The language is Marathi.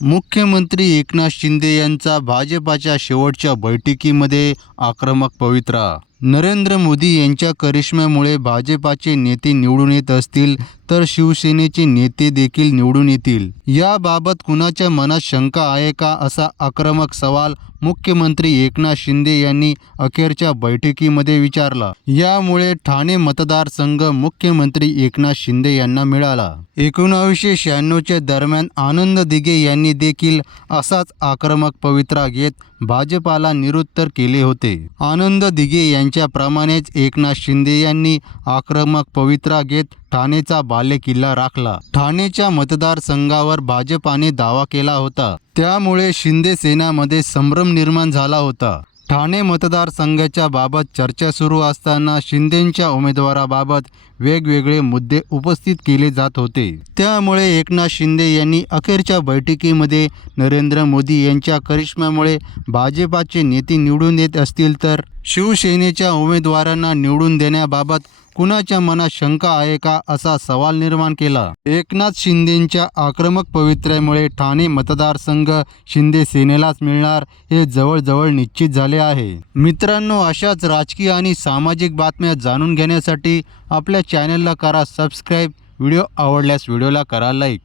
मुख्यमंत्री एकनाथ शिंदे यांचा भाजपाच्या शेवटच्या बैठकीमध्ये आक्रमक पवित्रा नरेंद्र मोदी यांच्या करिश्म्यामुळे भाजपाचे नेते निवडून येत असतील तर शिवसेनेचे नेते देखील निवडून येतील. याबाबत कुणाच्या मनात शंका आहे का असा आक्रमक सवाल मुख्यमंत्री एकनाथ शिंदे यांनी अखेरच्या बैठकीमध्ये विचारला. यामुळे ठाणे मतदारसंघ मुख्यमंत्री एकनाथ शिंदे यांना मिळाला. एकोणावीसशे शहाण्णवच्या दरम्यान आनंद दिघे यांनी देखील असाच आक्रमक पवित्रा घेत भाजपाला निरुत्तर केले होते. आनंद दिघे त्यांच्याप्रमाणेच एकनाथ शिंदे यांनी आक्रमक पवित्रा घेत ठाणेचा बालेकिल्ला राखला. ठाणेच्या मतदारसंघावर भाजपाने दावा केला होता. त्यामुळे शिंदे सेनामध्ये संभ्रम निर्माण झाला होता. ठाणे मतदारसंघाच्या बाबत चर्चा सुरू असताना शिंदेंच्या उमेदवाराबाबत वेगवेगळे मुद्दे उपस्थित केले जात होते. त्यामुळे एकनाथ शिंदे यांनी अखेरच्या बैठकीमध्ये नरेंद्र मोदी यांच्या करिश्म्यामुळे भाजपाचे नेते निवडून येत असतील तर शिवसेनेच्या उमेदवारांना निवडून देण्याबाबत कुणाच्या मनात शंका आहे का असा सवाल निर्माण केला. एकनाथ शिंदेंच्या आक्रमक पवित्र्यामुळे ठाणे मतदारसंघ शिंदे सेनेलाच मिळणार हे जवळजवळ निश्चित झाले आहे. मित्रांनो अशाच राजकीय आणि सामाजिक बातम्या जाणून घेण्यासाठी आपल्या चॅनलला करा सबस्क्राईब. व्हिडिओ आवडल्यास व्हिडिओला करा लाईक.